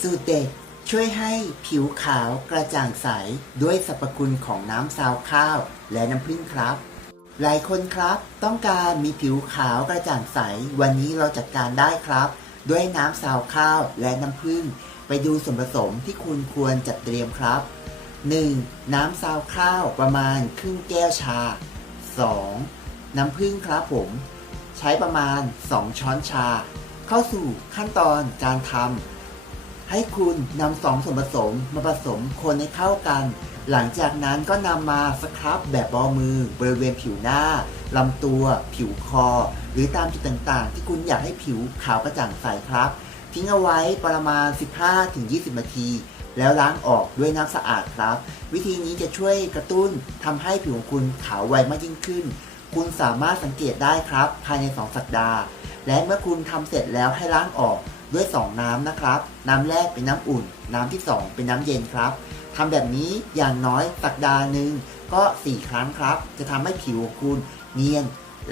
สูตรเด็ดช่วยให้ผิวขาวกระจ่างใสด้วยสรรพคุณของน้ำซาวข้าว และน้ำผึ้งครับ หลายคนครับ ต้องการมีผิวขาวกระจ่างใส วันนี้เราจัดการได้ครับ ด้วยน้ำซาวข้าวและน้ำผึ้งไปดูส่วนผสมที่คุณควรจัดเตรียมครับ 1. น้ำซาวข้าวประมาณครึ่งแก้วชา 2. น้ำผึ้งครับผม ใช้ประมาณ 2 ช้อนชา เข้าสู่ขั้นตอนการทำ ให้คุณนำสองส่วนผสมมาผสมคนให้เข้ากัน หลังจากนั้นก็นำมาสครับแบบบามือบริเวณผิวหน้าลำตัว ผิวคอ หรือตามจุดต่างๆ ที่คุณอยากให้ผิวขาวกระจ่างใสครับ ทิ้งเอาไว้ประมาณ 15-20 นาที แล้วล้างออกด้วยน้ำสะอาดครับ วิธีนี้จะช่วยกระตุ้นทำให้ผิวของคุณขาวไวมากยิ่งขึ้น คุณสามารถสังเกตได้ครับ ภายใน 2 สัปดาห์ และเมื่อคุณทำเสร็จแล้วให้ล้างออก ด้วย 2 น้ำนะครับ น้ำแรกเป็นน้ำอุ่น น้ำที่ 2 เป็นน้ำเย็นครับทำแบบนี้อย่างน้อยสัปดาห์หนึ่งก็ 4 ครั้งครับ จะทำให้ผิวของคุณเนียน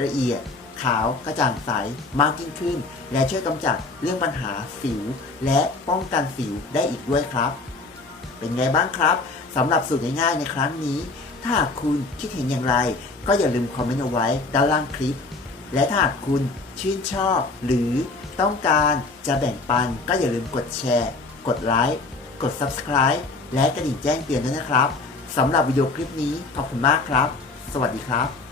ละเอียด ขาวกระจ่างใสมากยิ่งขึ้น และช่วยกำจัดเรื่องปัญหาสิว และป้องกันสิวได้อีกด้วยครับ เป็นไงบ้างครับสำหรับสูตรง่ายๆในครั้งนี้ ถ้าคุณคิดเห็นอย่างไร ก็อย่าลืมคอมเมนต์เอาไว้ด้านล่างคลิป และถ้าหากคุณชื่นชอบ หรือต้องการจะแบ่งปันก็อย่าลืมกดแชร์ กดไลค์กด Subscribe และกระดิ่งแจ้งเตือนด้วยนะครับสำหรับวิดีโอคลิปนี้ขอบคุณมากครับ สวัสดีครับ